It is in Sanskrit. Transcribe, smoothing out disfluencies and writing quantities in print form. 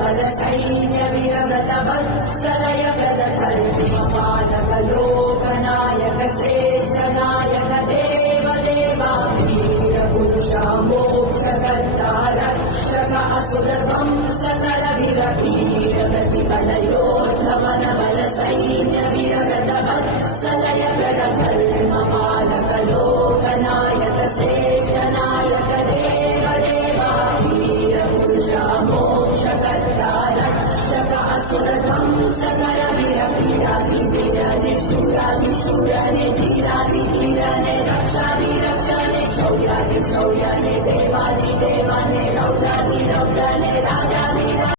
बल सैन्य विरव्रत वत्सलय प्रदधर्मपालक लोकनायक श्रेष्ठ नायक देव देवा वीर पुरुष मोक्षकर्ता रक्षक असुर ध्वंसकर वीर प्रतिबल योद्ध मन बल सैन्य विरव्रत वत्सलय प्रदधर्मपालक लोकनायक